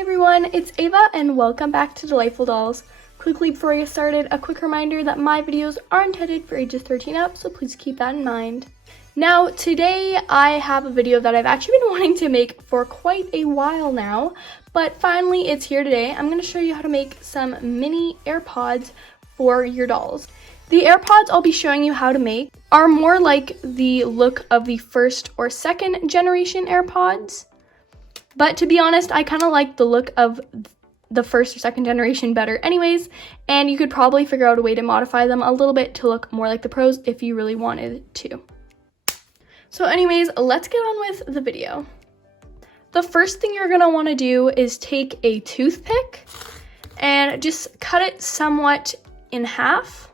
everyone, it's Ava and welcome back to Delightful Dolls. Quickly before I get started, a quick reminder that my videos are intended for ages 13 up, so please keep that in mind. Now, today I have a video that I've actually been wanting to make for quite a while now, but finally it's here today. I'm going to show you how to make some mini AirPods for your dolls. The AirPods I'll be showing you how to make are more like the look of the first or second generation AirPods. But to be honest, I kind of like the look of the first or second generation better anyways, and you could probably figure out a way to modify them a little bit to look more like the pros if you really wanted to. So anyways, let's get on with the video. The first thing you're going to want to do is take a toothpick and just cut it somewhat in half.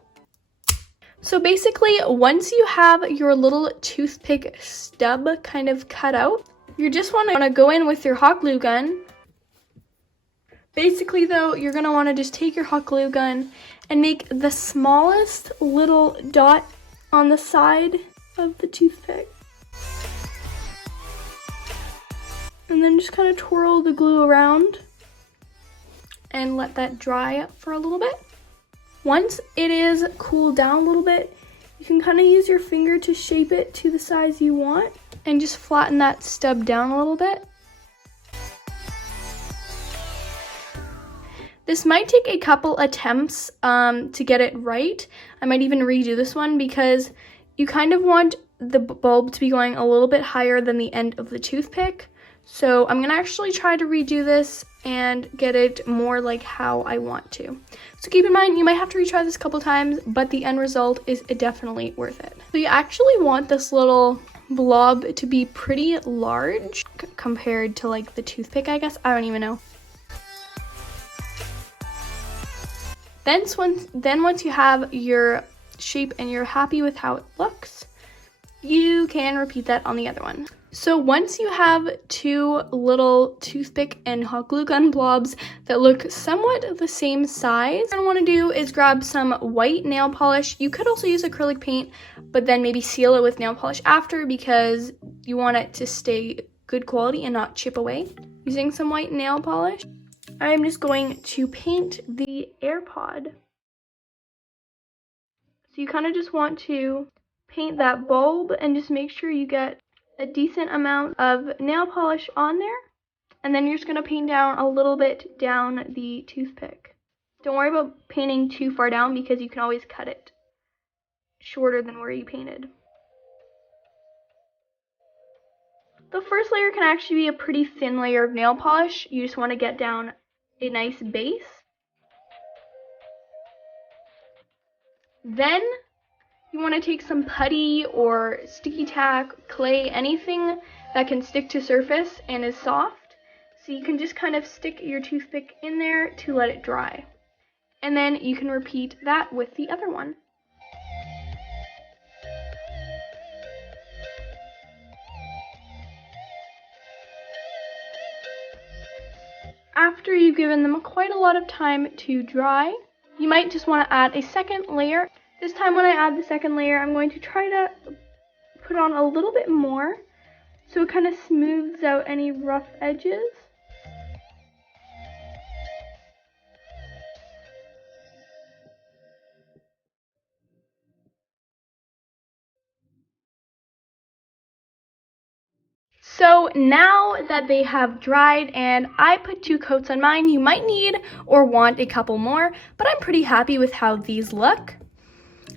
So basically, once you have your little toothpick stub kind of cut out, you just want to go in with your hot glue gun. Basically though, you're going to want to just take your hot glue gun and make the smallest little dot on the side of the toothpick. And then just kind of twirl the glue around and let that dry for a little bit. Once it is cooled down a little bit, you can kind of use your finger to shape it to the size you want and just flatten that stub down a little bit. This might take a couple attempts to get it right. I might even redo this one because you kind of want the bulb to be going a little bit higher than the end of the toothpick. So I'm gonna actually try to redo this and get it more like how I want to. So keep in mind, you might have to retry this a couple times, but the end result is definitely worth it. So you actually want this little blob to be pretty large compared to like the toothpick, I guess. I don't even know. Then once you have your shape and you're happy with how it looks, you can repeat that on the other one. So once you have two little toothpick and hot glue gun blobs that look somewhat the same size, what I want to do is grab some white nail polish. You could also use acrylic paint, but then maybe seal it with nail polish after because you want it to stay good quality and not chip away. Using some white nail polish, I'm just going to paint the AirPod. So you kind of just want to paint that bulb and just make sure you get a decent amount of nail polish on there, and then you're just going to paint down a little bit down the toothpick. Don't worry about painting too far down because you can always cut it shorter than where you painted. The first layer can actually be a pretty thin layer of nail polish. You just want to get down a nice base. Then you want to take some putty or sticky tack, clay, anything that can stick to surface and is soft. So you can just kind of stick your toothpick in there to let it dry. And then you can repeat that with the other one. After you've given them quite a lot of time to dry, you might just want to add a second layer. This time when I add the second layer, I'm going to try to put on a little bit more so it kind of smooths out any rough edges. So now that they have dried and I put 2 coats on mine, you might need or want a couple more, but I'm pretty happy with how these look.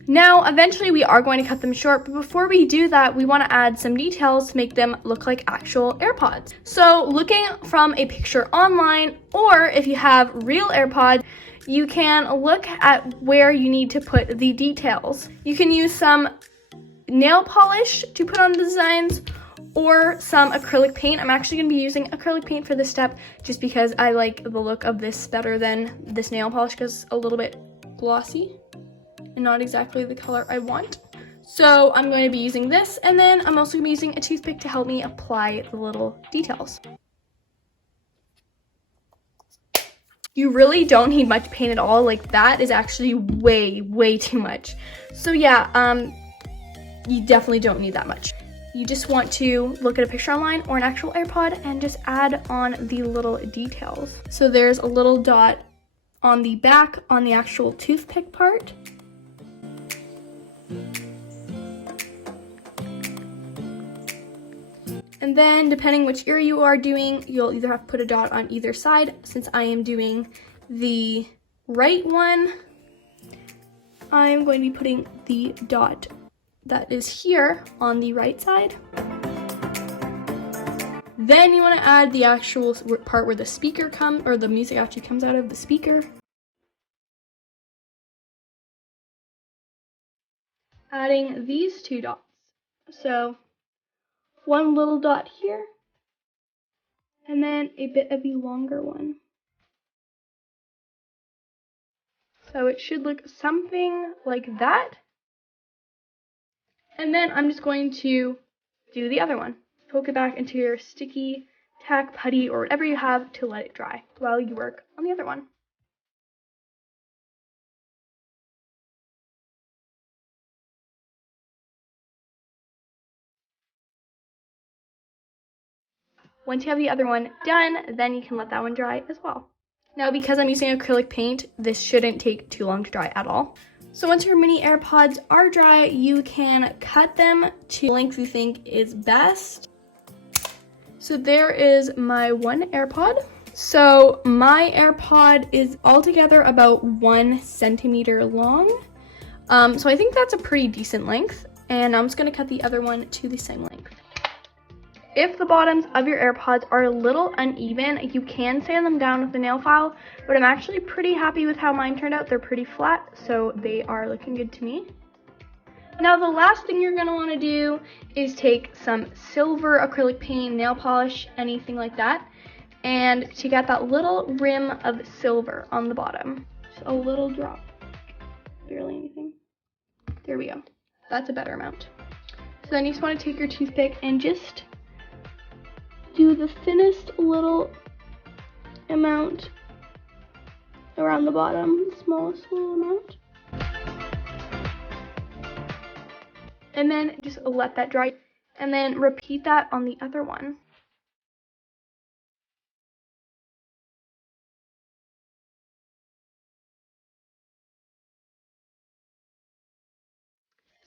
Now, eventually we are going to cut them short, but before we do that, we want to add some details to make them look like actual AirPods. So looking from a picture online, or if you have real AirPods, you can look at where you need to put the details. You can use some nail polish to put on the designs, or some acrylic paint. I'm actually going to be using acrylic paint for this step just because I like the look of this better than this nail polish because it's a little bit glossy and not exactly the color I want. So I'm going to be using this, and then I'm also going to be using a toothpick to help me apply the little details. You really don't need much paint at all. Like, that is actually way too much. So yeah, you definitely don't need that much. you just want to look at a picture online or an actual AirPod and just add on the little details. So there's a little dot on the back on the actual toothpick part. And then depending which ear you are doing, you'll either have to put a dot on either side. Since I am doing the right one, I'm going to be putting the dot that is here on the right side. Then you want to add the actual part where the speaker comes, or the music actually comes out of the speaker. Adding these two dots. So one little dot here, and then a bit of a longer one. So it should look something like that. And then I'm just going to do the other one. Poke it back into your sticky tack putty or whatever you have to let it dry while you work on the other one. Once you have the other one done, then you can let that one dry as well. Now, because I'm using acrylic paint, this shouldn't take too long to dry at all. So once your mini AirPods are dry, you can cut them to the length you think is best. So there is my one AirPod. So my AirPod is altogether about 1 centimeter long. So I think that's a pretty decent length. And I'm just gonna cut the other one to the same length. If the bottoms of your AirPods are a little uneven, you can sand them down with a nail file, but I'm actually pretty happy with how mine turned out. They're pretty flat, so they are looking good to me. Now, the last thing you're gonna wanna do is take some silver acrylic paint, nail polish, anything like that, and to get that little rim of silver on the bottom. Just a little drop, barely anything. There we go, that's a better amount. So then you just wanna take your toothpick and just do the thinnest little amount around the bottom, the smallest little amount. And then just let that dry, and then repeat that on the other one.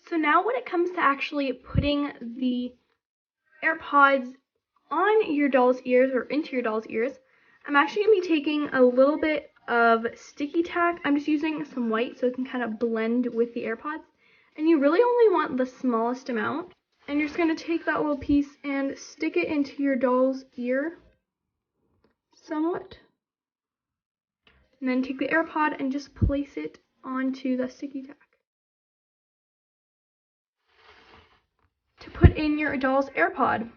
So now when it comes to actually putting the AirPods on your doll's ears or into your doll's ears, I'm actually going to be taking a little bit of sticky tack. I'm just using some white so it can kind of blend with the AirPods. And you really only want the smallest amount. And you're just going to take that little piece and stick it into your doll's ear somewhat. And then take the AirPod and just place it onto the sticky tack. To put in your doll's AirPod,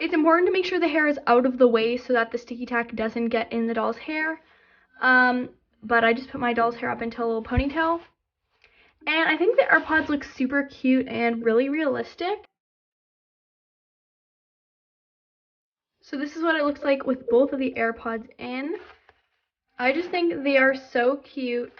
it's important to make sure the hair is out of the way so that the sticky tack doesn't get in the doll's hair. But I just put my doll's hair up into a little ponytail. And I think the AirPods look super cute and really realistic. So this is what it looks like with both of the AirPods in. I just think they are so cute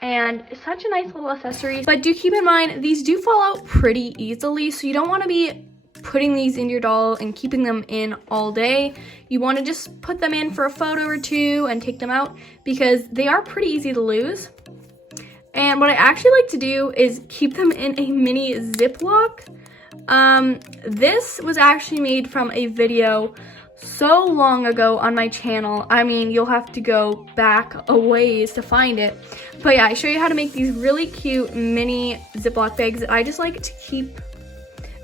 and such a nice little accessory. But do keep in mind, these do fall out pretty easily, so you don't want to be putting these in your doll and keeping them in all day. You want to just put them in for a photo or two and take them out because they are pretty easy to lose. And what I actually like to do is keep them in a mini Ziploc. This was actually made from a video so long ago on my channel. I mean, you'll have to go back a ways to find it. But yeah, I show you how to make these really cute mini Ziploc bags that I just like to keep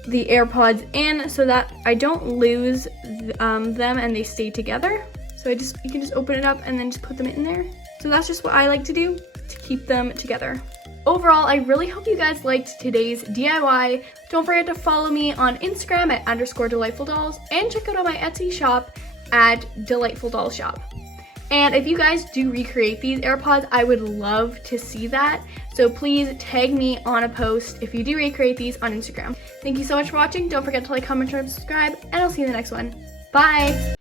the AirPods in so that I don't lose them and they stay together. So you can just open it up and then just put them in there. So that's just what I like to do to keep them together. Overall, I really hope you guys liked today's DIY. Don't forget to follow me on Instagram at _DelightfulDolls and check out my Etsy shop at DelightfulDollsShop. And if you guys do recreate these AirPods, I would love to see that. So please tag me on a post if you do recreate these on Instagram. Thank you so much for watching. Don't forget to like, comment, share, and subscribe, and I'll see you in the next one. Bye!